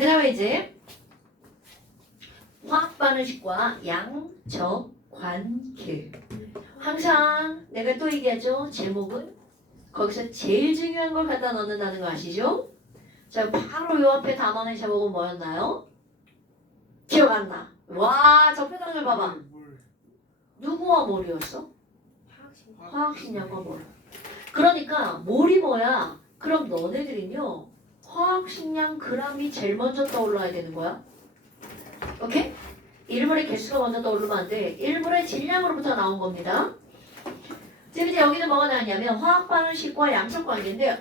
그 다음에 이제 화학 반응식과 양적 관계. 항상 내가 또 얘기하죠. 제목은 거기서 제일 중요한 걸 갖다 넣는다는 거 아시죠? 자, 바로 요 앞에 단원의 제목은 뭐였나요? 기억 안 나. 와, 저 표정을 봐봐. 누구와 뭘이었어? 화학식량과 몰. 그러니까 몰이 뭐야? 그럼 너네들은요 화학식량 그람이 제일 먼저 떠올라야 되는 거야. 오케이? 1몰의 개수가 먼저 떠오르면 안 돼. 1몰의 질량으로부터 나온 겁니다. 지금 이제 여기는 뭐가 나왔냐면 화학 반응식과 양적 관계인데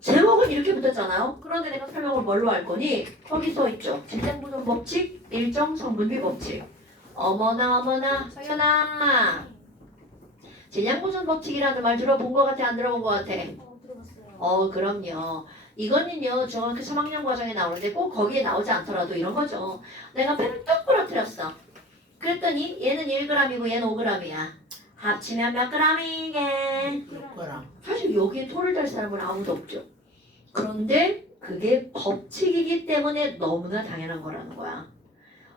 제목은 이렇게 붙었잖아요. 그런데 내가 설명을 뭘로 할 거니? 거기 써 있죠. 질량 보존 법칙, 일정 성분비 법칙. 어머나 서연아. 질량 보존 법칙이라는 말 들어본 것 같아? 안 들어본 것 같아? 들어봤어요. 그럼요. 이거는요 중학교 3학년 과정에 나오는데 꼭 거기에 나오지 않더라도 이런 거죠. 내가 펜을 뚝 부러뜨렸어. 그랬더니 얘는 1g이고 얘는 5g이야. 합치면 몇 g이게? 사실 여기에 토를 댈 사람은 아무도 없죠. 그런데 그게 법칙이기 때문에 너무나 당연한 거라는 거야.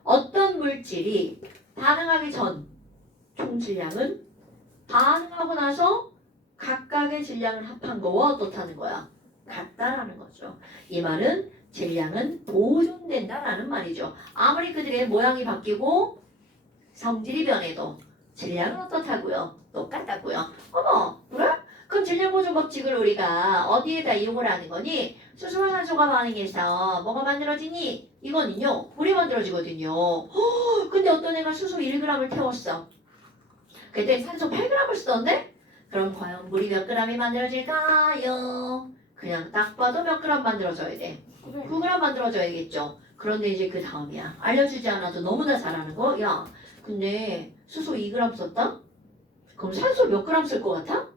어떤 물질이 반응하기 전 총질량은 반응하고 나서 각각의 질량을 합한 거와 어떻다는 거야? 같다라는 거죠. 이 말은 질량은 보존된다라는 말이죠. 아무리 그들의 모양이 바뀌고 성질이 변해도 질량은 어떻다고요? 똑같다고요. 어머, 그래? 그럼 질량 보존 법칙을 우리가 어디에다 이용을 하는 거니? 수소와 산소가 반응해서 뭐가 만들어지니? 이거는요, 물이 만들어지거든요. 근데 어떤 애가 수소 1g을 태웠어. 그때 산소 8g을 쓰던데? 그럼 과연 물이 몇 g이 만들어질까요? 그냥 딱 봐도 몇 g 만들어져야 돼. 9g 만들어져야겠죠. 그런데 이제 그 다음이야. 알려주지 않아도 너무나 잘하는 거. 야, 근데 수소 2g 썼다? 그럼 산소 몇 g 쓸 것 같아?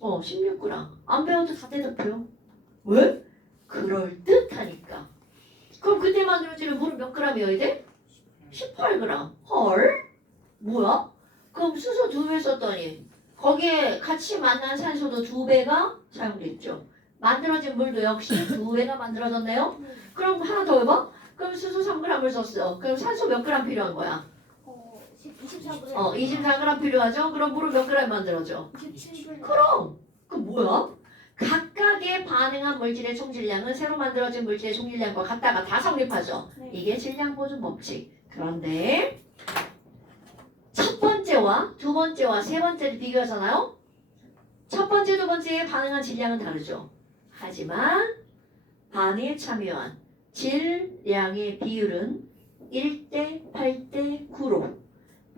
16g. 안 배워도 다 대답해요. 왜? 그럴듯하니까. 그럼 그때 만들어지는 물은 몇 g이어야 돼? 18g. 헐? 뭐야? 그럼 수소 2배 썼더니 거기에 같이 만난 산소도 2배가 사용됐죠. 만들어진 물도 역시 2배가 만들어졌네요. 그럼 하나 더 해봐. 그럼 수소 3g을 썼어. 그럼 산소 몇 g 필요한 거야? 24g. 24g 필요하죠? 그럼 물을 몇 g 만들어져? 27g. 그럼 그 뭐야? 각각의 반응한 물질의 총질량은 새로 만들어진 물질의 총질량과 같다가 다 성립하죠. 네. 이게 질량 보존 법칙. 그런데 첫 번째와 두 번째와 세 번째를 비교하잖아요. 첫 번째, 두 번째의 반응한 질량은 다르죠. 하지만 반응에 참여한 질량의 비율은 1대 8대 9로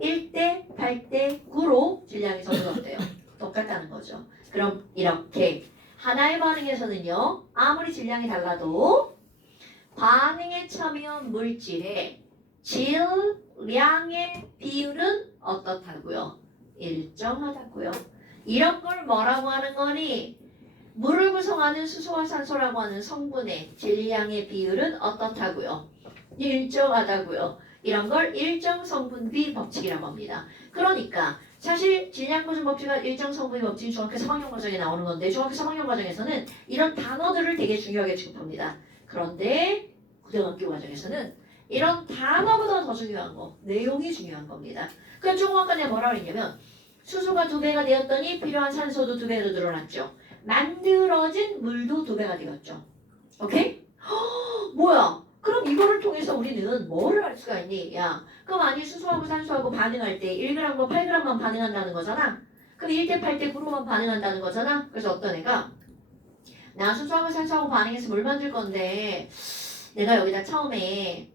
1대 8대 9로 질량이 적용돼요. 똑같다는 거죠. 그럼 이렇게 하나의 반응에서는요. 아무리 질량이 달라도 반응에 참여한 물질의 질량의 비율은 어떻다고요? 일정하다고요. 이런 걸 뭐라고 하는 거니? 물을 구성하는 수소와 산소라고 하는 성분의 질량의 비율은 어떻다고요? 일정하다고요. 이런 걸 일정 성분비 법칙이라고 합니다. 그러니까 사실 질량 보존 법칙과 일정 성분비 법칙은 중학교 3학년 과정에 나오는 건데 중학교 3학년 과정에서는 이런 단어들을 되게 중요하게 취급합니다. 그런데 고등학교 과정에서는 이런 단어보다 더 중요한 거, 내용이 중요한 겁니다. 그 중학교 내가 뭐라 그랬냐면 수소가 2배가 되었더니 필요한 산소도 2배로 늘어났죠. 만들어진 물도 2배가 되었죠. 오케이? 뭐야? 그럼 이거를 통해서 우리는 뭐를 알 수가 있니? 야, 그럼 아니 수소하고 산소하고 반응할 때 1g과 8g만 반응한다는 거잖아? 그럼 1대 8대 9로만 반응한다는 거잖아? 그래서 어떤 애가 나 수소하고 산소하고 반응해서 물 만들 건데 내가 여기다 처음에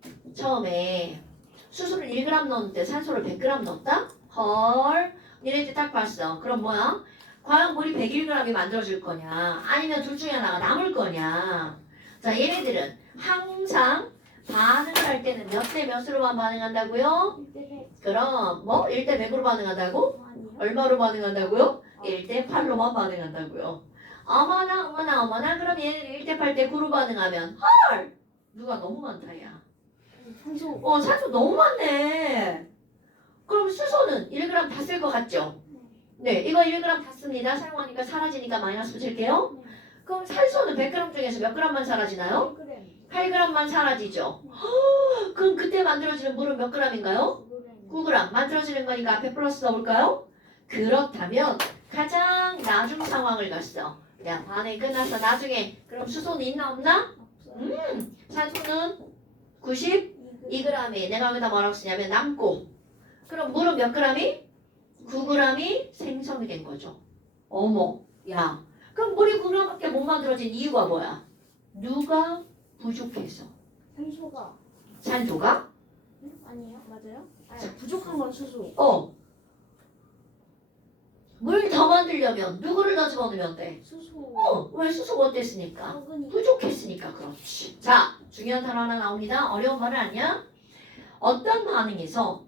수소를 1g 넣었는데 산소를 100g 넣었다? 헐, 니네들 딱 봤어. 그럼 뭐야? 과연 물이 101g이 만들어질 거냐? 아니면 둘 중에 하나가 남을 거냐? 자, 얘네들은 항상 반응을 할 때는 몇 대 몇으로만 반응한다고요? 1대 그럼 뭐 1대 100으로 반응한다고? 100. 아니요. 얼마로 반응한다고요? 1대 8로만 반응한다고요. 어머나 그럼 얘네들 1대 8대 9로 반응하면 헐! 누가 너무 많다 야. 산소. 산소 너무 많네. 그럼 수소는 1g 다 쓸 것 같죠? 네, 이거 1g 다 씁니다. 사용하니까 사라지니까 마이너스 붙일게요. 그럼 산소는 100g 중에서 몇 g만 사라지나요? 1g. 8g만 사라지죠. 그럼 그때 만들어지는 물은 몇 g인가요? 9g. 9g. 만들어지는 거니까 앞에 플러스 넣을까요? 그렇다면 가장 나중 상황을 갔어. 야, 반응이 끝났어. 나중에 그럼 수소는 있나 없나? 없어요. 산소는 92g이 내가 여기다 뭐라고 쓰냐면 남고 그럼 물은 몇 g이? 9g이 생성이 된 거죠. 어머, 야, 그럼 물이 9g밖에 못 만들어진 이유가 뭐야? 누가 부족해서? 산소가. 산소가? 아니에요? 맞아요? 아니, 부족한 건 수소. 물 더 만들려면 누구를 더 집어넣으면 돼? 수소. 왜 수소가 어땠으니까? 적으니까. 부족했으니까 그렇지. 자, 중요한 단어 하나 나옵니다. 어려운 말은 아니야. 어떤 반응에서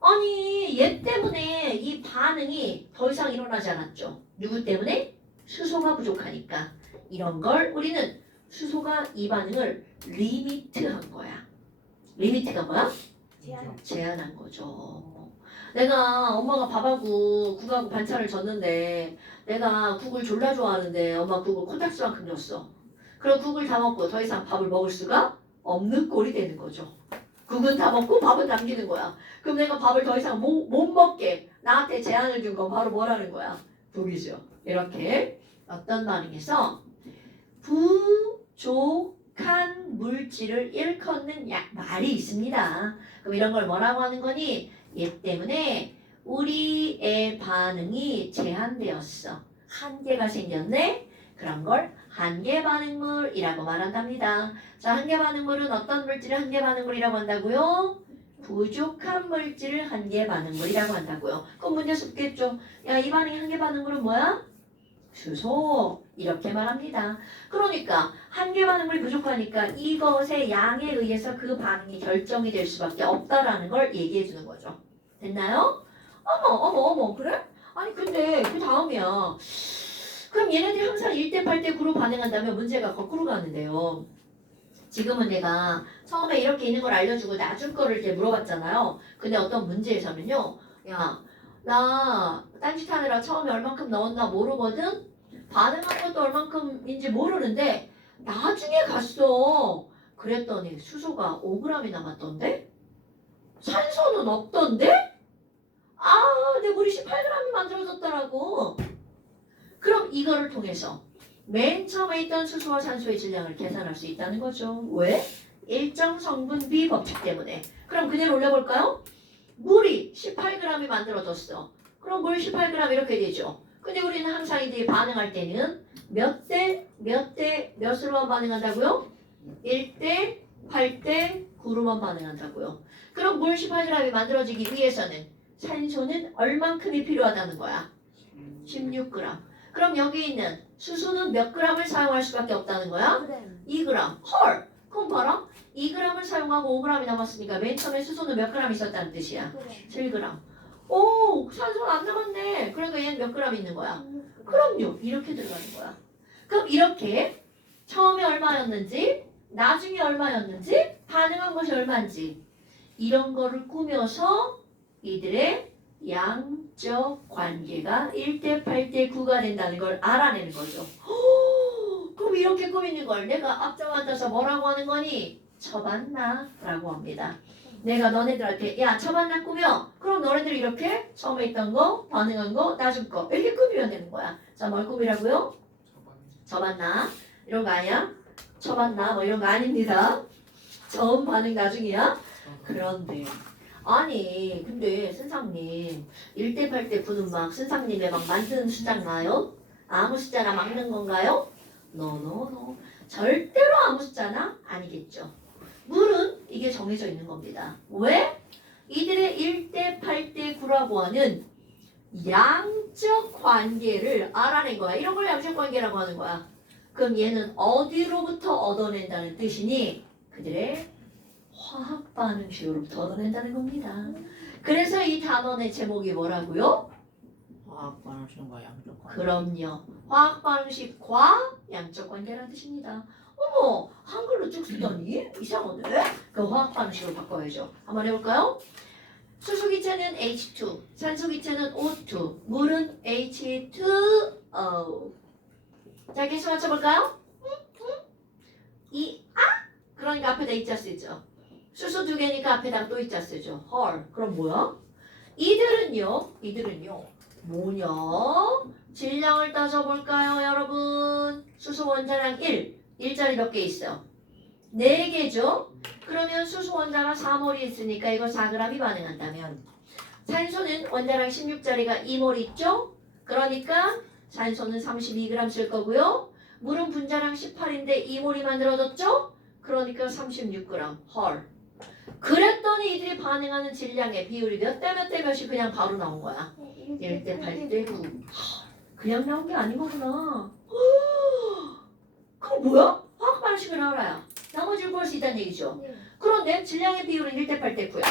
아니 얘 때문에 이 반응이 더 이상 일어나지 않았죠. 누구 때문에? 수소가 부족하니까. 이런 걸 우리는 수소가 이 반응을 리미트한 거야. 리미트가 뭐야? 제한. 제한한 거죠. 내가 엄마가 밥하고 국하고 반찬을 줬는데 내가 국을 졸라 좋아하는데 엄마 국을 코딱지만큼 줬어. 그럼 국을 다 먹고 더 이상 밥을 먹을 수가 없는 꼴이 되는 거죠. 국은 다 먹고 밥은 남기는 거야. 그럼 내가 밥을 더 이상 못 먹게 나한테 제한을 준 건 바로 뭐라는 거야? 북이죠. 이렇게 어떤 반응에서 부족한 물질을 일컫는 말이 있습니다. 그럼 이런 걸 뭐라고 하는 거니? 얘 때문에 우리의 반응이 제한되었어. 한계가 생겼네? 그런 걸 한계 반응물이라고 말한답니다. 자, 한계 반응물은 어떤 물질을 한계 반응물이라고 한다고요? 부족한 물질을 한계 반응물이라고 한다고요. 그럼 문제 숫겠죠. 야, 이 반응의 한계 반응물은 뭐야? 수소. 이렇게 말합니다. 그러니까 한계 반응물이 부족하니까 이것의 양에 의해서 그 반응이 결정이 될 수밖에 없다라는 걸 얘기해 주는 거죠. 됐나요? 어머 그래? 아니 근데 그 다음이야. 그럼 얘네들이 항상 1대 8대 9로 반응한다면 문제가 거꾸로 가는데요. 지금은 내가 처음에 이렇게 있는 걸 알려주고 나중 거를 이제 물어봤잖아요. 근데 어떤 문제에서는요. 야, 나 딴짓 하느라 처음에 얼만큼 넣었나 모르거든? 반응한 것도 얼만큼인지 모르는데 나중에 갔어. 그랬더니 수소가 5g이 남았던데? 산소는 없던데? 아, 내 물이 18g이 만들어졌더라고. 그럼 이거를 통해서 맨 처음에 있던 수소와 산소의 질량을 계산할 수 있다는 거죠. 왜? 일정 성분비 법칙 때문에. 그럼 그대로 올려볼까요? 물이 18g이 만들어졌어. 그럼 물 18g 이렇게 되죠. 근데 우리는 항상 이들이 반응할 때는 몇 대 몇으로만 반응한다고요? 1대 8대 9로만 반응한다고요. 그럼 물 18g이 만들어지기 위해서는 산소는 얼만큼이 필요하다는 거야? 16g. 그럼 여기 있는 수소는 몇 g을 사용할 수밖에 없다는 거야? 2g. 헐! 그럼 봐라. 2g을 사용하고 5g이 남았으니까 맨 처음에 수소는 몇 g 있었다는 뜻이야? 7g. 오! 산소는 안 남았네. 그러니까 얘는 몇 g 있는 거야? 그럼요. 이렇게 들어가는 거야. 그럼 이렇게 처음에 얼마였는지 나중에 얼마였는지 반응한 것이 얼마인지 이런 거를 꾸며서 이들의 양적 관계가 1대 8대 9가 된다는 걸 알아내는 거죠. 그럼 이렇게 꾸미는 걸 내가 앞장 앉아서 뭐라고 하는 거니? 쳐봤나? 라고 합니다. 내가 너네들한테 야 쳐봤나 꾸며? 그럼 너네들이 이렇게 처음에 있던 거, 반응한 거, 나중 거 이렇게 꾸미면 되는 거야. 자, 뭘 꾸미라고요? 쳐봤나? 이런 거 아니야? 쳐봤나? 뭐 이런 거 아닙니다. 처음 반응 나중이야? 그런데 아니 근데 선생님 1대 8대 9는 막 선생님의 막 만드는 숫자인가요? 아무 숫자나 막는 건가요? 노노노 절대로 아무 숫자나 아니겠죠. 물은 이게 정해져 있는 겁니다. 왜? 이들의 1대 8대 9라고 하는 양적 관계를 알아낸 거야. 이런 걸 양적 관계라고 하는 거야. 그럼 얘는 어디로부터 얻어낸다는 뜻이니? 그들의 화학 반응 식으로부터 얻어낸다는 겁니다. 그래서 이 단원의 제목이 뭐라고요? 화학 반응식과 양적 관계. 그럼요. 화학 반응식과 양적 관계라는 뜻입니다. 어머, 한글로 쭉 쓰더니 이상하네. 그 화학 반응식으로 바꿔야죠. 한번 해볼까요? 수소기체는 H2, 산소기체는 O2, 물은 H2O. 자, 개수 맞춰볼까요? 그러니까 앞에다 이자 쓰죠. 수소 두 개니까 앞에다가 또 이자 쓰죠. 헐. 그럼 뭐야? 이들은요. 뭐냐? 질량을 따져볼까요, 여러분? 수소 원자량 1. 1자리 몇 개 있어요? 4개죠? 그러면 수소 원자가 4몰이 있으니까 이거 4g이 반응한다면 산소는 원자량 16자리가 2몰 있죠? 그러니까 산소는 32g 쓸 거고요. 물은 분자량 18인데 2몰이 만들어졌죠? 그러니까 36g. 헐. 그랬더니 이들이 반응하는 질량의 비율이 몇 대 몇 대 몇이 그냥 바로 나온 거야. 1대 8대 9. 그냥 나온 게 아닌 거구나. 그럼 뭐야? 화학 반응식을 알아야 나머지를 구할 수 있다는 얘기죠. 네. 그런데 질량의 비율은 1대 8대 9야.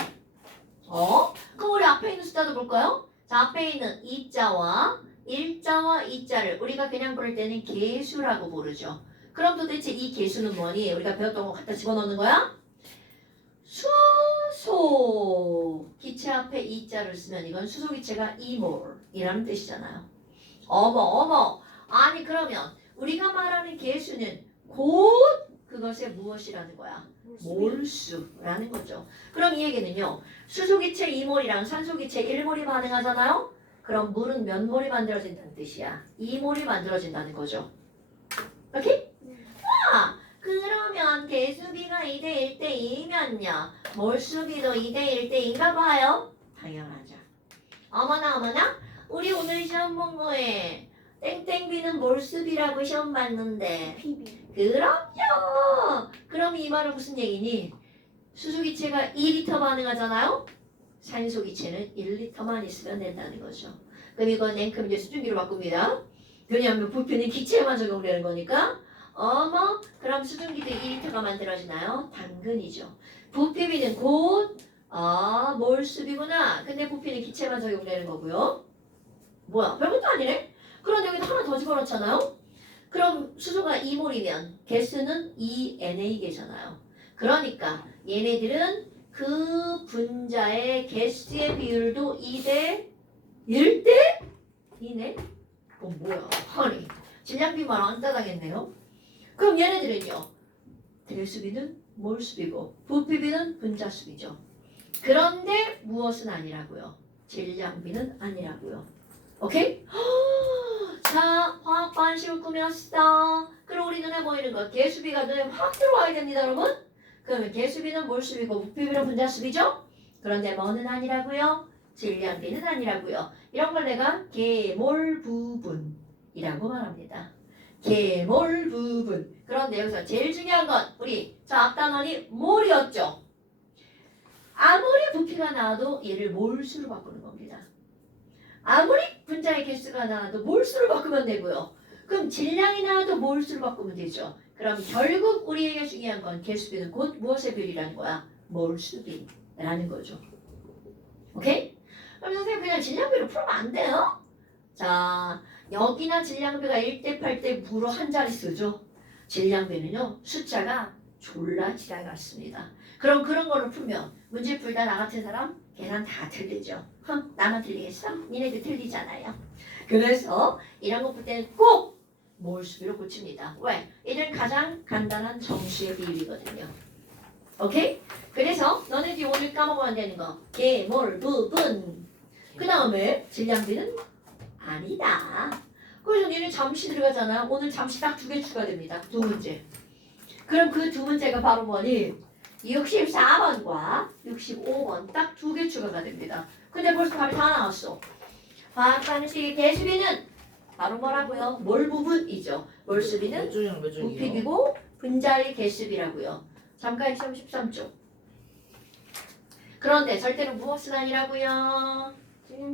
그럼 우리 앞에 있는 숫자도 볼까요? 자, 앞에 있는 2자와 1자와 2자를 우리가 그냥 부를 때는 개수라고 부르죠. 그럼 도대체 이 개수는 뭐니? 우리가 배웠던 거 갖다 집어넣는 거야? 수소 기체 앞에 2자를 쓰면 이건 수소 기체가 2몰이라는 뜻이잖아요. 어머. 아니 그러면 우리가 말하는 개수는 곧 그것의 무엇이라는 거야? 몰수라는 거죠. 그럼 이 얘기는요. 수소 기체 2몰이랑 산소 기체 1몰이 반응하잖아요. 그럼 물은 몇 몰이 만들어진다는 뜻이야? 2몰이 만들어진다는 거죠. 오케이? 그러면 개수비가 2대 1대 2면요. 몰수비도 2대 1대 2인가 봐요. 당연하죠. 어머나. 우리 오늘 시험 본 거에 땡땡비는 몰수비라고 시험 봤는데 PB. 그럼요. 그럼 이 말은 무슨 얘기니? 수소기체가 2리터 반응하잖아요. 산소기체는 1리터만 있으면 된다는 거죠. 그럼 이거 냉큼 이제 수증기로 바꿉니다. 왜냐하면 부피는 기체에만 적용되는 거니까. 그럼 수증기도 2리터가 만들어지나요? 당근이죠. 부피비는 곧 몰수비구나. 근데 부피는 기체만 적용되는 거고요. 뭐야? 별것도 아니네? 그런데 여기다 하나 더 집어넣잖아요? 그럼 수소가 2몰이면 개수는 2NA개잖아요. 그러니까 얘네들은 그 분자의 개수의 비율도 2대 1대 2네? 뭐야? 아니 질량비만 안 따당했네요. 그럼 얘네들은요. 개수비는 몰수비고 부피비는 분자수비죠. 그런데 무엇은 아니라고요? 질량비는 아니라고요. 오케이? 자, 화학 반식을 꾸몄어. 그럼 우리 눈에 보이는 거 개수비가 눈에 확 들어와야 됩니다, 여러분. 그러면 개수비는 몰수비고 부피비는 분자수비죠. 그런데 뭐는 아니라고요? 질량비는 아니라고요. 이런 걸 내가 계몰 부분이라고 말합니다. 계몰 부분. 그런데 여기서 제일 중요한 건 우리 저 앞단원이 몰이었죠. 아무리 부피가 나와도 얘를 몰수로 바꾸는 겁니다. 아무리 분자의 개수가 나와도 몰수로 바꾸면 되고요. 그럼 질량이 나와도 몰수로 바꾸면 되죠. 그럼 결국 우리에게 중요한 건 개수비는 곧 무엇의 비율이라는 거야? 몰수비라는 거죠. 오케이? 그럼 선생님 그냥 질량비로 풀면 안 돼요? 자, 여기나 질량비가 1대 8대 9로 한 자리 쓰죠. 질량비는요. 숫자가 졸라 지랄 같습니다. 그럼 그런 걸로 풀면 문제 풀다 나 같은 사람 계산 다 틀리죠. 나만 틀리겠어? 니네들 틀리잖아요. 그래서 이런 거 풀 때는 꼭 몰수비로 고칩니다. 왜? 이는 가장 간단한 정수의 비율이거든요. 오케이? 그래서 너네들이 오늘 까먹어야 되는 거 계몰 부분. 그 다음에 질량비는 아니다. 그래서 얘는 잠시 들어가잖아요. 오늘 잠시 딱 2개 추가됩니다. 2문제. 그럼 그 2문제가 바로 뭐니? 64번과 65번 딱 2개 추가가 됩니다. 근데 벌써 답이 다 나왔어. 화학 반응식의 개수비는 바로 뭐라고요? 몰 부분이죠. 몰수비는 몇 줄이랑 몇 줄이요? 부피비고 분자의 개수비라고요. 잠깐 시험 13쪽. 그런데 절대로 무엇은 아니라고요?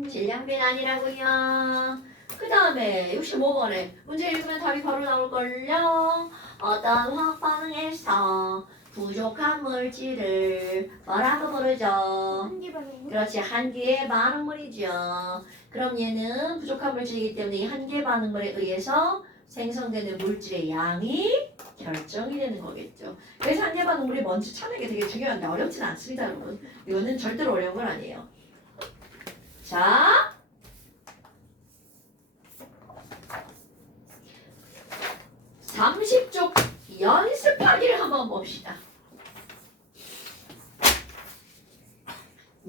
질량비는 아니라고요. 그 다음에 65번에 문제 읽으면 답이 바로 나올걸요. 어떤 화학 반응에서 부족한 물질을 뭐라고 부르죠? 한개 반응. 그렇지, 한계의 반응물이죠. 그럼 얘는 부족한 물질이기 때문에 이 한계 반응물에 의해서 생성되는 물질의 양이 결정이 되는 거겠죠. 그래서 한계 반응물이 뭔지 찾는 게 되게 중요한데 어렵진 않습니다, 여러분. 이거는 절대로 어려운 건 아니에요. 자, 30쪽 연습하기를 한번 봅시다.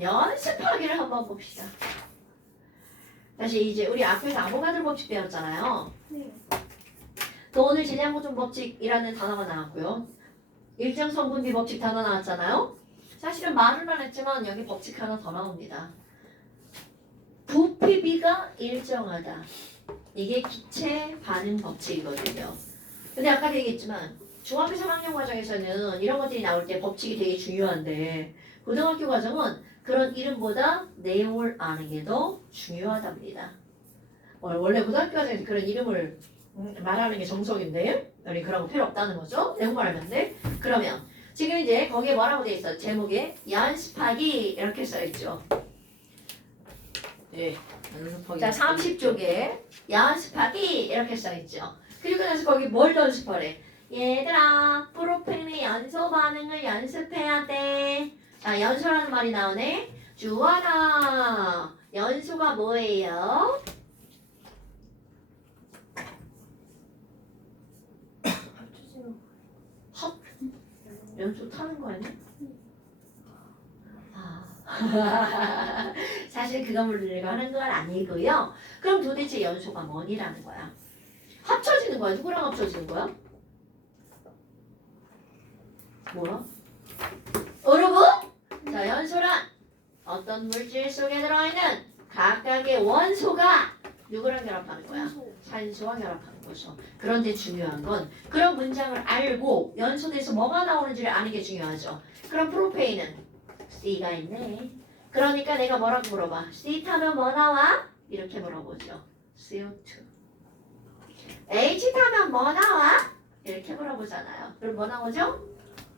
연습하기를 한번 봅시다. 다시 이제 우리 앞에서 아보가드로 법칙 배웠잖아요. 네. 또 오늘 제량보존 법칙이라는 단어가 나왔고요. 일정 성분비 법칙 단어 나왔잖아요. 사실은 말을만 했지만 여기 법칙 하나 더 나옵니다. 부피비가 일정하다. 이게 기체 반응 법칙이거든요. 근데 아까도 얘기했지만 중학교 3학년 과정에서는 이런 것들이 나올 때 법칙이 되게 중요한데 고등학교 과정은 그런 이름보다 내용을 아는 게 더 중요하답니다. 원래 고등학교 과정에서 그런 이름을 말하는 게 정석인데 우리 그런 거 필요 없다는 거죠. 내용만 알면 돼. 그러면 지금 이제 거기에 뭐라고 돼 있어? 제목에 연습하기 이렇게 써 있죠. 네. 연습하기. 자, 30쪽에 연습하기 이렇게 써 있죠. 그리고 나서 거기 뭘 연습하래? 얘들아, 프로펜의 연소 반응을 연습해야 돼. 자, 연소라는 말이 나오네. 주원아, 연소가 뭐예요? 합주세요. 연소 타는 거 아니야? 사실 그거 물으려고 하는 건 아니고요. 그럼 도대체 연소가 뭐니라는 거야? 합쳐지는 거야? 누구랑 합쳐지는 거야? 뭐야? 여러분? 자, 연소란 어떤 물질 속에 들어있는 각각의 원소가 누구랑 결합하는 거야? 산소와 결합하는 거죠. 그런데 중요한 건 그런 문장을 알고 연소돼서 뭐가 나오는지를 아는 게 중요하죠. 그럼 프로페인은 C가 있네. 그러니까 내가 뭐라고 물어봐? C 타면 뭐 나와? 이렇게 물어보죠. CO2. H 타면 뭐 나와? 이렇게 물어보잖아요. 그럼 뭐 나오죠?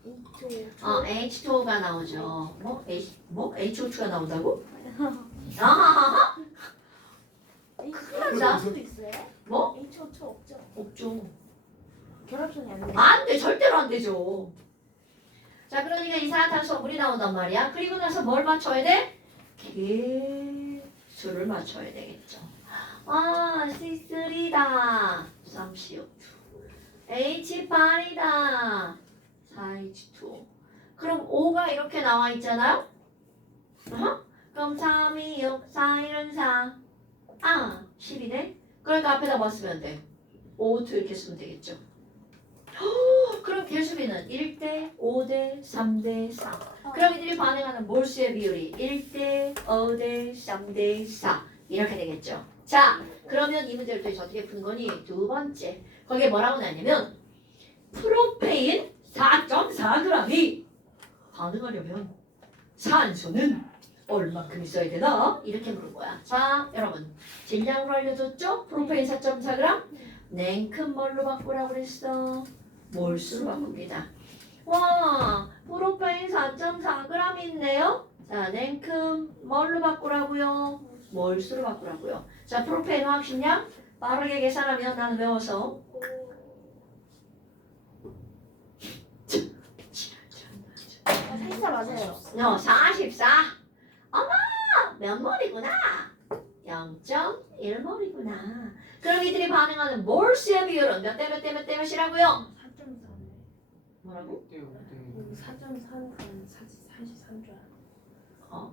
H2O가 나오죠. HO2가 나온다고? 아하하하. 큰일 났다. 수도 있어요? 뭐? H5 없죠? 없죠. 결합선이 안 돼. 안 돼. 절대로 안 되죠. 자, 그러니까 이산화탄소 물이 나온단 말이야. 그리고 나서 뭘 맞춰야 돼? 개수를 맞춰야 되겠죠. 아, C3다. 3CO2. H8이다. 4H2O. 그럼 O가 이렇게 나와 있잖아요? 그럼 3, 2, 6, 4, 1은 4. 아, 10이네? 그러니까 앞에다 뭐 쓰면 돼? O2 이렇게 쓰면 되겠죠. 그럼 개수비는 1대 5대 3대 4. 그럼 이들이 반응하는 몰수의 비율이 1대 5대 3대 4 이렇게 되겠죠. 자, 그러면 이 문제를 도대체 어떻게 푸는 거니? 두 번째, 거기에 뭐라고 나냐면 프로페인 4.4g이 반응하려면 산소는 얼마큼 있어야 되나? 이렇게 물은 거야. 자, 여러분 질량으로 알려줬죠? 프로페인 4.4g 냉큼 뭘로 바꾸라고 그랬어? 몰수로 바꿉니다. 와, 프로페인 4.4g 있네요. 자, 냉큼 뭘로 바꾸라고요? 몰수로 바꾸라고요. 자, 프로페인 화학식량 빠르게 계산하면 나는 외워서 사실상 맞아요. 44. 어머, 몇 몰이구나. 0.1몰이구나. 그럼 이들이 반응하는 몰수의 비율은 몇 대 몇 대 몇 대 몇이라고요? 4.4네. 뭐라고? 4.4는 43줄 알아.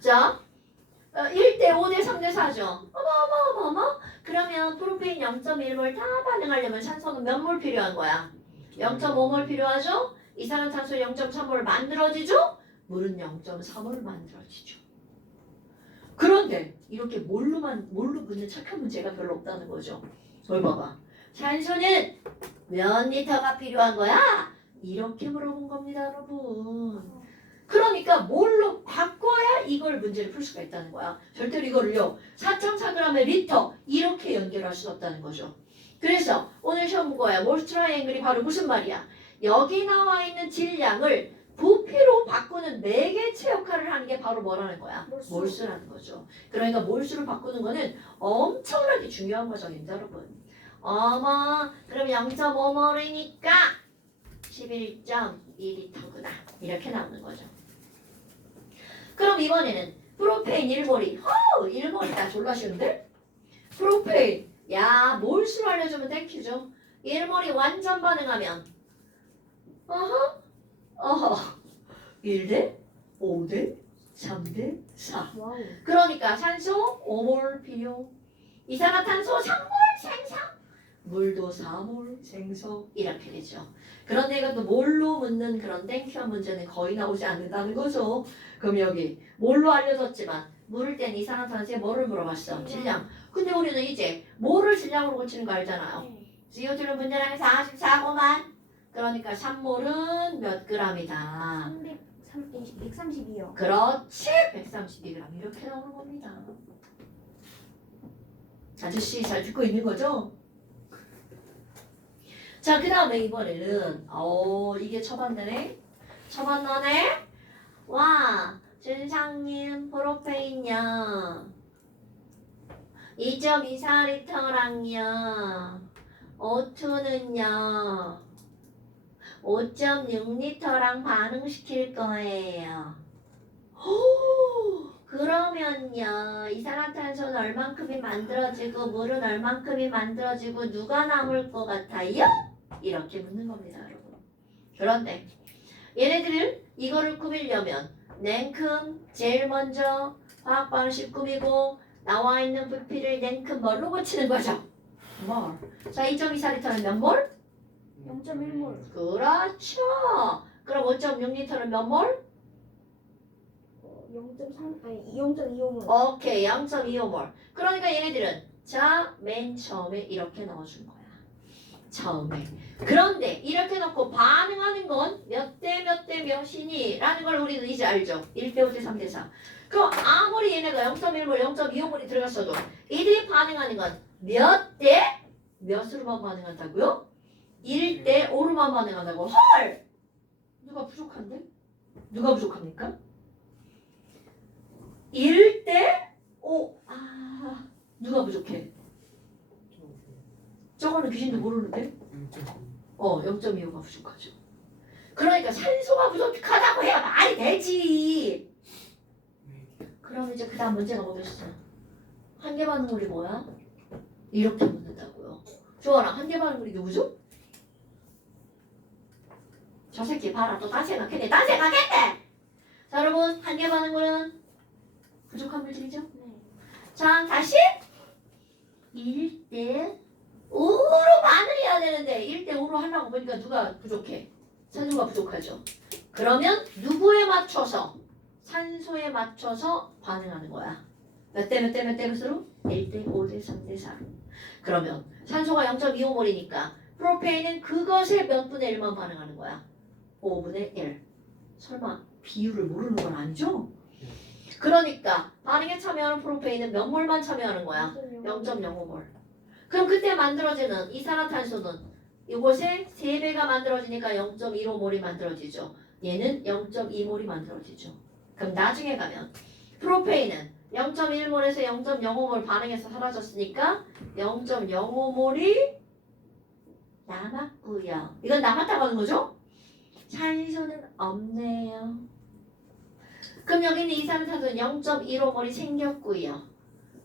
자, 1대 5대 3대 4죠. 어머. 그러면 프로페인 0.1몰 다 반응하려면 산소는 몇 몰 필요한 거야? 0.5몰 필요하죠? 이산화탄소 0.3몰 만들어지죠? 물은 0.3몰 만들어지죠. 그런데 이렇게 몰로 묻는 착한 문제가 별로 없다는 거죠. 뭘 봐봐. 산소는 몇 리터가 필요한 거야? 이렇게 물어본 겁니다, 여러분. 그러니까 뭘로 바꿔야 이걸 문제를 풀 수가 있다는 거야. 절대로 이거를요 4.4g의 리터 이렇게 연결할 수 없다는 거죠. 그래서 오늘 시험 문거야 몰수 트라이앵글이 바로 무슨 말이야? 여기 나와 있는 질량을 부피로 바꾸는 매개체 역할을 하는 게 바로 뭐라는 거야? 몰수라는 거죠. 그러니까 몰수를 바꾸는 거는 엄청나게 중요한 과정입니다, 여러분. 어머, 그럼 0.5몰이니까 11.2리터구나. 이렇게 나오는 거죠. 그럼 이번에는 프로페인 1몰이 1몰이다. 졸라 쉬운데? 프로페인 야, 몰수로 알려주면 땡큐죠. 1몰이 완전 반응하면 어허 1대 5대 3대 4. 와우. 그러니까 산소 5몰 필요, 이산화탄소 3몰 생성, 물도 4몰 생성 이렇게 되죠. 그런데 이것도 몰로 묻는 그런 땡큐한 문제는 거의 나오지 않는다는 거죠. 그럼 여기 몰로 알려줬지만 물을 땐 이산화탄소에 뭐를 물어봤어? 질량. 근데 우리는 이제 뭐를 질량으로 고치는 거 알잖아요. 네. CO2는 분자량이 44고만. 그러니까 3몰은 몇 g이다? 132요. 그렇지, 132g 이렇게 나오는 겁니다. 아저씨 잘 듣고 있는 거죠? 자, 그 다음에 이번에는 이게 처방되네? 처방너네? 와, 준상님 프로페인요 2.24L랑요 O2는요 5.6L랑 반응시킬 거예요. 그러면요 이산화탄소는 얼만큼이 만들어지고 물은 얼만큼이 만들어지고 누가 남을 것 같아요? 이렇게 묻는 겁니다, 여러분. 그런데 얘네들은 이거를 꾸미려면 냉큼 제일 먼저 화학 방식 꾸미고 나와 있는 부피를 냉큼 뭘로 고치는 거죠? 몰. 자, 2.24L는 몇 몰? 0.1몰. 그렇죠. 그럼 5.6L는 몇 몰? 0.25몰. 오케이, 0.25몰. 그러니까 얘네들은 자, 맨 처음에 이렇게 넣어준 거야. 처음에. 그런데 이렇게 넣고 반응하는 건 몇 대 몇 대 몇이니? 라는 걸 우리는 이제 알죠. 1대 5대 3대 4. 그럼 아무리 얘네가 0.1몰, 0.25몰이 들어갔어도 이들이 반응하는 건 몇 대 몇으로만 반응한다고요? 1대 5로만 반응한다고. 헐! 누가 부족한데? 누가 부족합니까? 1대 5. 누가 부족해? 저거는 귀신도 모르는데? 0.25가 부족하죠. 그러니까 산소가 부족하다고 해야 말이 되지. 그럼 이제 그 다음 문제가 뭐겠어? 한계 반응물이 뭐야? 이렇게 묻는다고요. 좋아라. 한계 반응물이 누구죠? 저 새끼 봐라. 또 딴 생각했네. 딴 생각했네. 자, 여러분 한계 반응물은 부족한 물질이죠? 네. 자, 다시 1대 5로 반응해야 되는데 1대 5로 하려고 보니까 누가 부족해? 산소가 부족하죠. 그러면 누구에 맞춰서? 산소에 맞춰서 반응하는 거야. 몇 대 몇 대 몇 대 몇으로? 1대 5대 3대 4로. 그러면 산소가 0.25몰이니까 프로페인은 그것의 몇 분의 1만 반응하는 거야. 5분의 1. 설마 비율을 모르는 건 아니죠? 그러니까 반응에 참여하는 프로페인은 몇 몰만 참여하는 거야? 0.05몰. 그럼 그때 만들어지는 이산화탄소는 이곳에 3배가 만들어지니까 0.15몰이 만들어지죠. 얘는 0.2몰이 만들어지죠. 그럼 나중에 가면 프로페인은 0.1몰에서 0.05몰 반응해서 사라졌으니까 0.05몰이 남았고요. 이건 남았다고 하는 거죠? 산소는 없네요. 그럼 여기는 이산화탄소는 0.15몰이 생겼고요.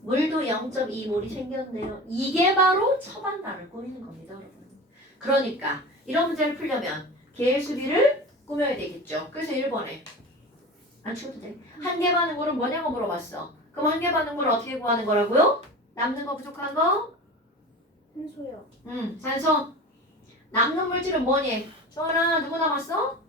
물도 0.2몰이 생겼네요. 이게 바로 처방단을 꾸미는 겁니다, 여러분. 그러니까 이런 문제를 풀려면 계의 수비를 꾸며야 되겠죠. 그래서 1번에 안 치워도 돼. 한계 반응물은 뭐냐고 물어봤어. 그럼 한계 반응물을 어떻게 구하는 거라고요? 남는 거 부족한 거? 산소요. 산소. 남는 물질은 뭐니? 조아나 누구 남았어?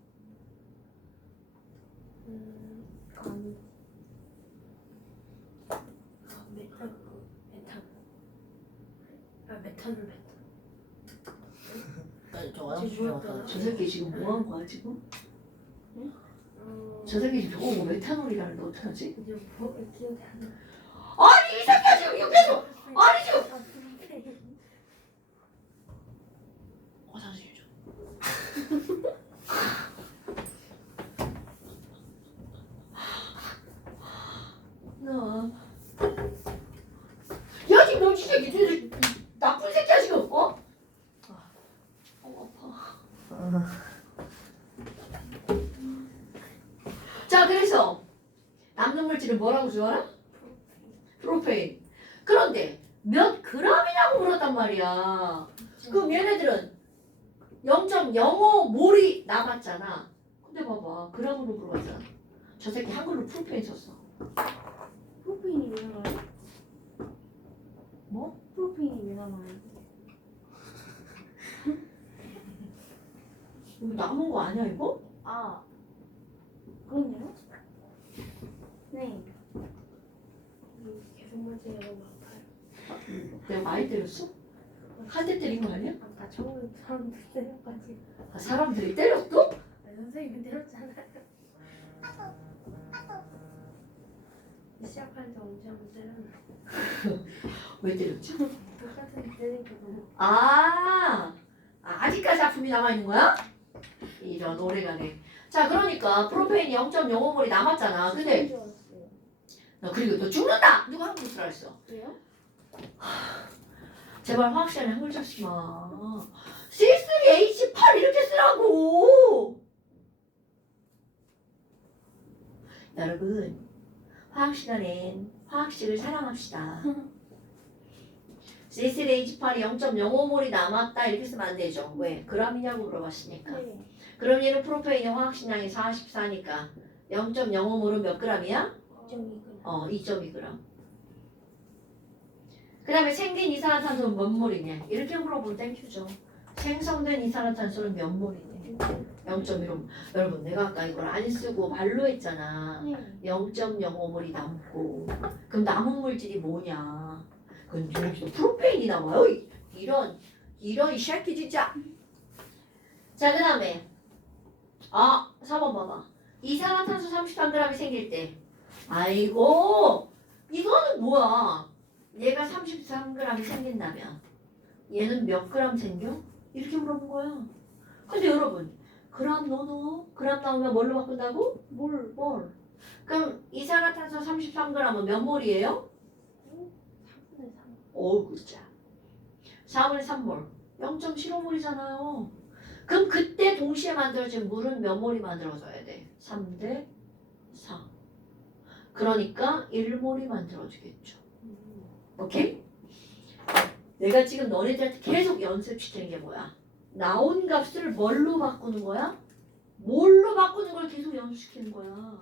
메탄. 저 화장실 뭐였더라? 저 새끼 지금 뭐 한 거야 지금? 저 새끼 지금 저거 뭐 메탄올이라는데 어떡하지? 기억이 안 나. 아니 이 새끼야 지금 옆에서 아니 지금 화장실 좀. 나. 야 지금 너 진짜 이 나쁜 새끼야 지금 어? 아파. 자 그래서 남는 물질은 뭐라고 주어라? 프로페인. 그런데 몇 g이냐고 물었단 말이야. 그럼 얘네들은 0.05 몰이 남았잖아. 근데 봐봐, g으로 물어봤잖아. 저 새끼 한글로 프로페인 썼어. 프로페인이 왜 나와요? 뭐? 프로페인이 왜 나와요? 이거 남은 거 아니야 이거? 아, 그렇네요. 네. 계속 맞으면 너무 아파요. 내가 많이 때렸어? 한 대 때린 거 아니야? 아까 처음 사람 때려가지고. 아, 사람들이 때렸어? 선생님이 때렸잖아요. 시작할 때 언제 한번 때렸나? 왜 때렸지? 똑같은 때리니까 너무. 아직까지 아픔이 남아있는 거야? 이런 오래가네. 자, 그러니까 프로페인이 0.05몰이 남았잖아. 근데 줄 알았어요. 너 그리고 너 죽는다! 누가 한글 쓰라 했어? 왜요? 제발 화학 시간에 한글 잡지 마. C3H8 이렇게 쓰라고! 여러분, 화학 시간엔 화학식을 사랑합시다. C3H8이 0.05몰이 남았다 이렇게 쓰면 안 되죠. 왜? g이냐고 물어봤으니까. 네. 그럼 얘는 프로페인의 화학식량이 44니까 0.05몰은 몇 g이야? 2.2g. 2.2g. 그 다음에 생긴 이산화탄소는 몇 몰이냐? 이렇게 물어보면 땡큐죠. 생성된 이산화탄소는 몇 몰이냐? 0.15몰. 여러분 내가 아까 이걸 안 쓰고 말로 했잖아. 네. 0.05몰이 남고 그럼 남은 물질이 뭐냐? 그건 여기서 프로페인이 나와요? 이런 이 새끼 진짜. 자, 그 다음에 4번 봐봐. 이산화탄소 33g이 생길 때 아이고 이거는 뭐야? 얘가 33g이 생긴다면 얘는 몇 g 생겨? 이렇게 물어본 거야. 근데 여러분 그람 넣어 그람 나오면 뭘로 바꾼다고? 몰. 그럼 이산화탄소 33g은 몇 몰이에요? 3분의 3. 어우 자 4분의 3몰 0.75몰이잖아요. 그럼 그때 동시에 만들어진 물은 몇 몰이 만들어져야 돼? 3대 4. 그러니까 1몰이 만들어지겠죠. 오케이? 내가 지금 너네들한테 계속 연습시키는 게 뭐야? 나온 값을 뭘로 바꾸는 거야? 뭘로 바꾸는 걸 계속 연습시키는 거야.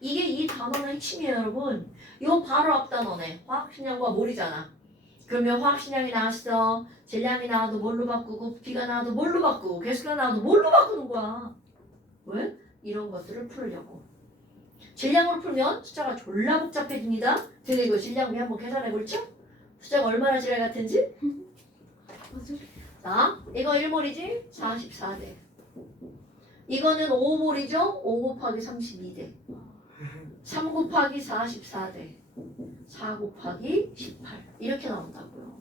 이게 이 단어의 핵심이에요, 여러분. 요 바로 앞 단어네. 화학식량과 몰이잖아. 그러면 화학식량이 나왔어. 질량이 나와도 뭘로 바꾸고 비가 나와도 뭘로 바꾸고 개수가 나와도 뭘로 바꾸는 거야. 왜? 이런 것들을 풀으려고. 질량으로 풀면 숫자가 졸라 복잡해집니다. 근데 이거 질량 우리 한번 계산해 볼죠? 숫자가 얼마나 지랄 같은지? 자, 이거 1몰이지? 44대. 이거는 5몰이죠? 5 곱하기 32대. 3 곱하기 44대. 4 곱하기 18. 이렇게 나온다고요.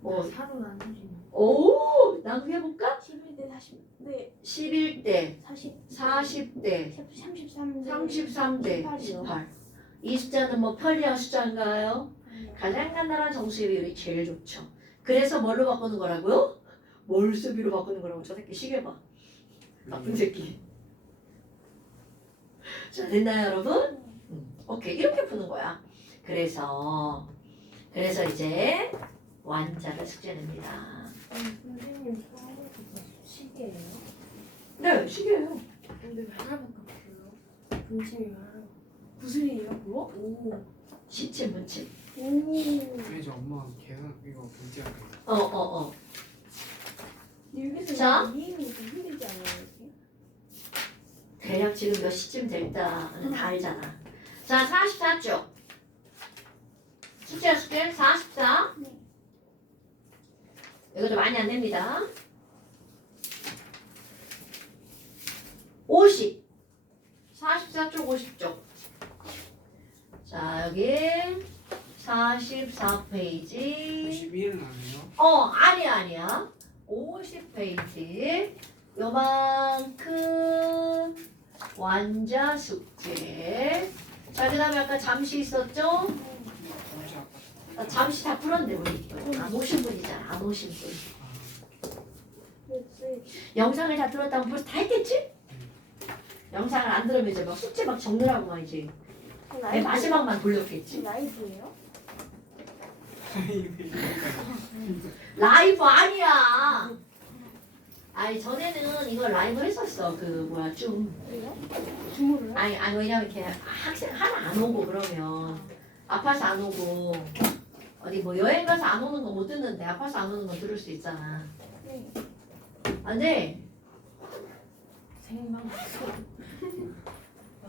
뭐, 4로 나누시면. 오! 나누해볼까? 11대 40. 네. 11대, 40. 40대, 33대. 33대, 18이요. 18. 이 숫자는 뭐 편리한 숫자인가요? 가장 간단한 정수의 비율이 제일 좋죠. 그래서 뭘로 바꾸는 거라고요? 몰수비로 바꾸는 거라고. 저 새끼 시계 봐. 나쁜 새끼. 자, 됐나요, 여러분? 오케이, 이렇게 푸는 거야. 그래서 이제 완자가 숙제됩니다. 선생님 처음부터 시계예요? 네, 시계예요. 근데 왜 하나밖에 없어요? 분침이 왜 하나? 구슬이에요, 그거? 오. 시체 문침. 그래서 엄마 계산 이거 문제가 돼요. 여기서 자. 이해는 좀 힘들지 않아요, 이렇게? 대략 지금 몇 시쯤 될까는 다 알잖아. 자, 44쪽. 숙제 44. 네. 이것도 많이 안 냅니다. 50. 44쪽, 50쪽. 자, 여기 44페이지. 12일은 아니에요? 아니야. 50페이지. 요만큼 완자 숙제. 자, 그 다음에 아까 잠시 있었죠? 잠시 아까 잠시 다 풀었네, 우리. 안 오신 분이잖아, 안 오신 분. 영상을 다 들었다면 벌써 다 했겠지? 영상을 안 들으면 이제 막 숙제 막 적느라고 막 이제 맨 마지막만 돌렸겠지. 라이브예요? 라이브 아니야. 아니 전에는 이거 라이브 했었어. 그 뭐야 좀. 그래요? 주문을? 아니 왜냐면 이렇게 학생 하나 안 오고 그러면 아파서 안 오고 어디 뭐 여행 가서 안 오는 거 못 듣는데 아파서 안 오는 거 들을 수 있잖아. 네. 안 돼. 생방 막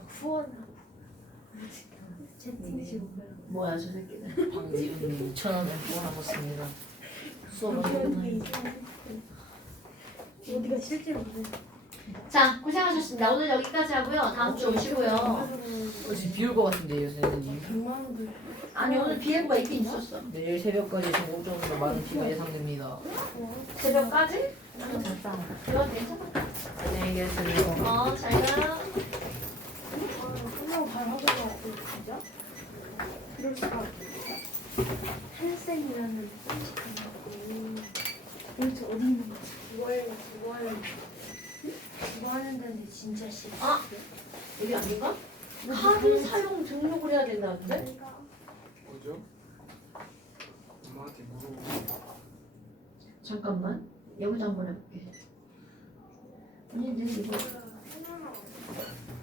후원 채팅치고 뭐야 저 새끼들. 방지훈님 2,000원을 후원하셨습니다. 수업은 여기 어디가 실제로 그래? 자 고생하셨습니다. 오늘 여기까지 하고요. 다음 주 오시고요. 혹시 비올 것 같은데요, 선생님? 100만 원들 아니 오늘 비 예보가 있긴 있었어. 내일 새벽까지 전국적으로 많은 비가 예상됩니다. 새벽까지? 됐다. 이건 괜찮아. 안녕히 계세요. 잘 가. 끝나고 바로 학원 가야 돼 진짜? 이럴 수가. 한쌤이라는 도대체 어디 있는 거야? 그거 하는 데인데 진짜 싫어. 여기 아닌가? 카드 사용 등록을 해야 된다는데? 뭐죠? 엄마한테 물어보고. 잠깐만. 여기도 한번 해볼게. 언니들 이거.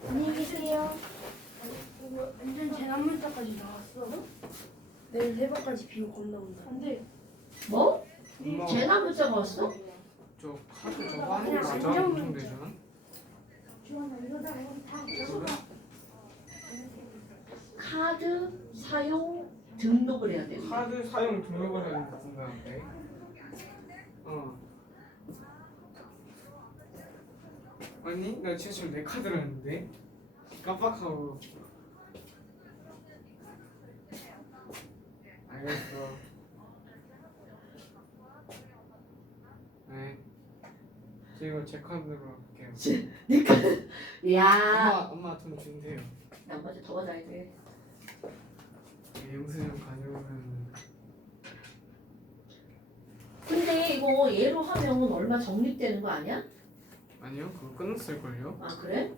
안녕히 계세요. 이거 완전 재난문자까지 나왔어. 내일 새벽까지 비 겁나 온다. 안 돼. 뭐? 엄마 재난 문자가 왔어? 저 카드 저거 하는 거 그냥 맞아? 안정 운동되잖아. 주원아 이거다 이거 다 그래? 카드 사용 등록을 해야 돼. 카드 사용 등록을 해야 된다는데. 아니 나 지금 내 카드라는데 깜빡하고. 알겠어. 네. 저 이거 제 카드로 할게요. 네 카드. 야. 엄마 돈 준대요. 나 먼저 더 받아야 돼. 영수증 가져오면. 근데 이거 얘로 하면 얼마 적립되는 거 아니야? 아니요 그거 끊었을걸요? 아 그래?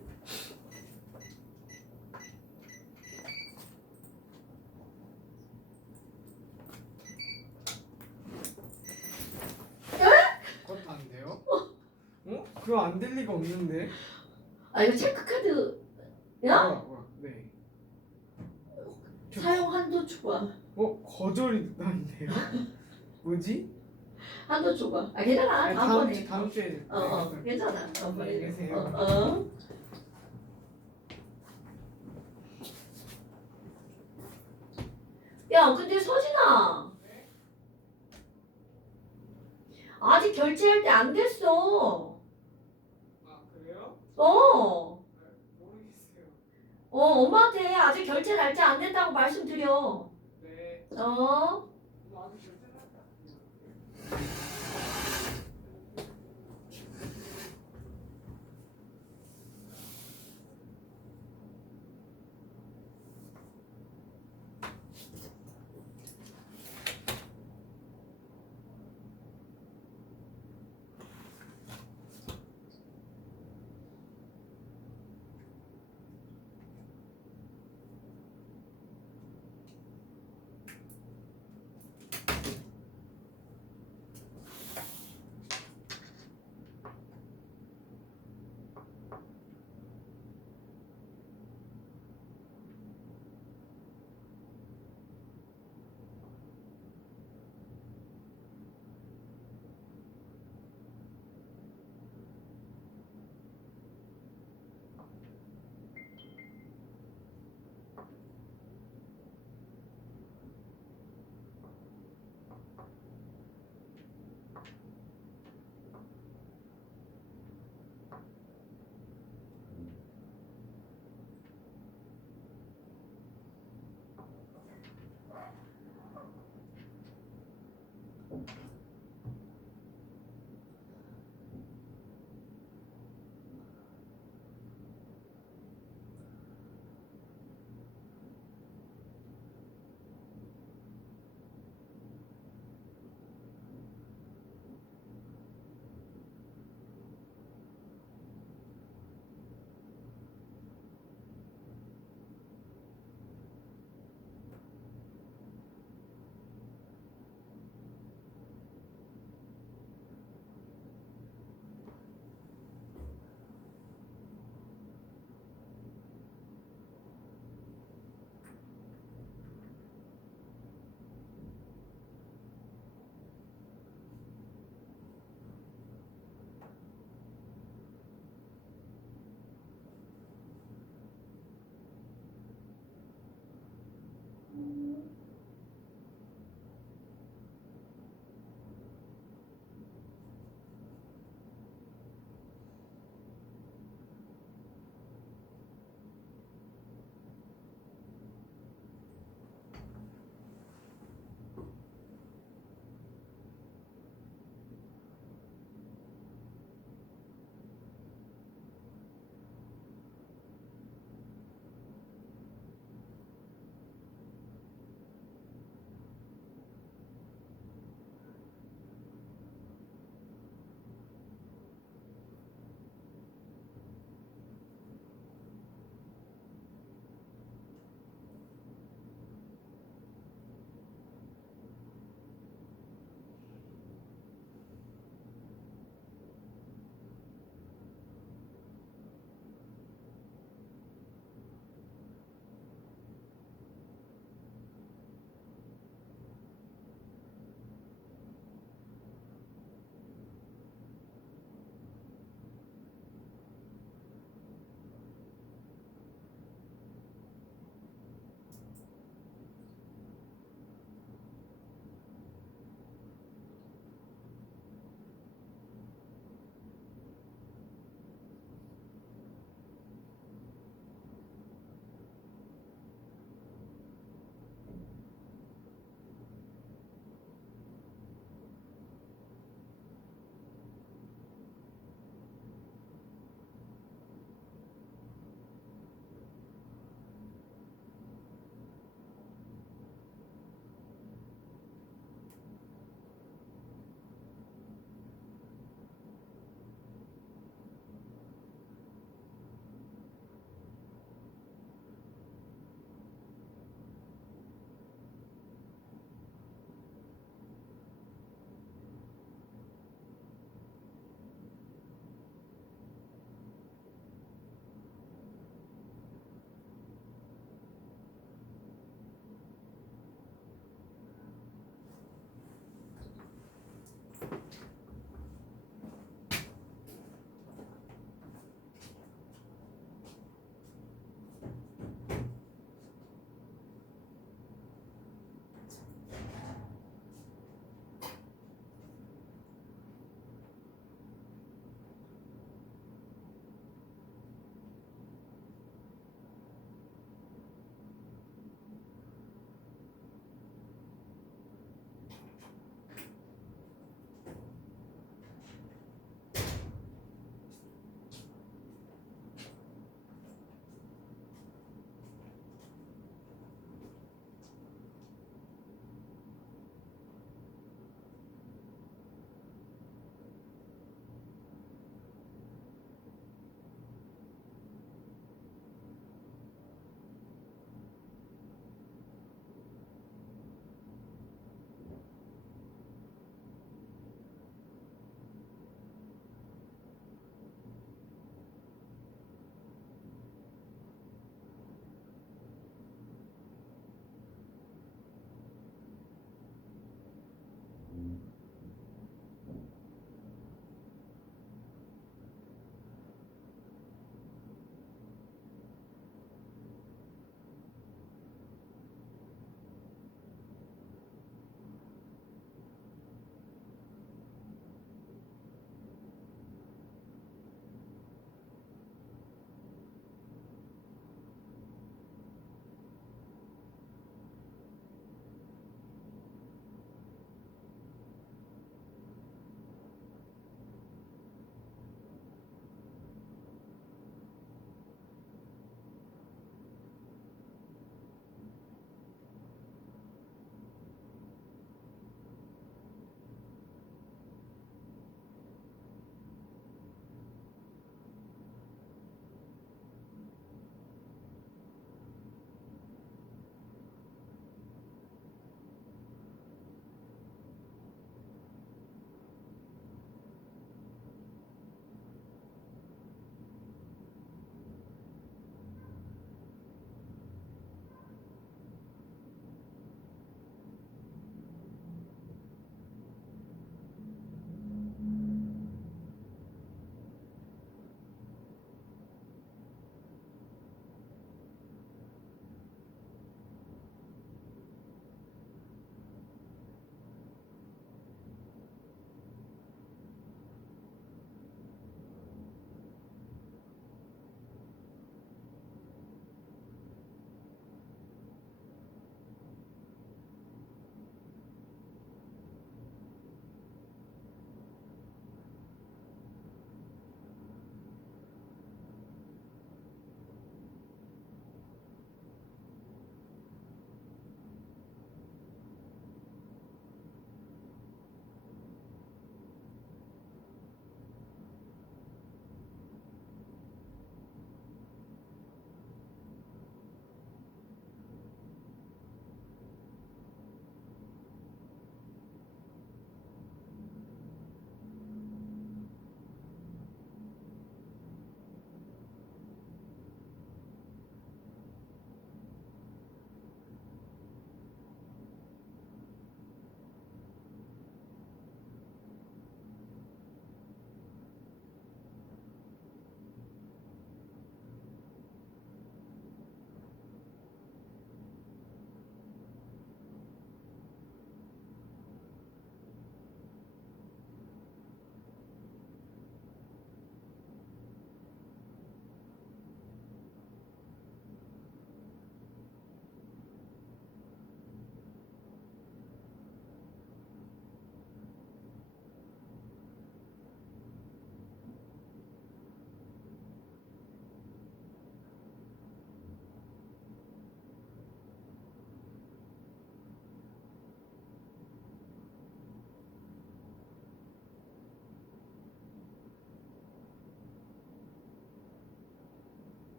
그것도 안 돼요? 어? 그거 안 될 리가 없는데? 아 이거 체크카드야? 네. 사용 한도 초과. 거절이 난데요? 뭐지? 한도 초과. 아 괜찮아. 아니, 다음번에. 다음 주에. 괜찮아. 다음번에. 안녕히 계세요. 어. 야 근데 서진아. 아직 결제할 때 안 됐어. 아 그래요? 모르겠어요. 엄마한테 아직 결제 날짜 안 됐다고 말씀드려. 네. 어?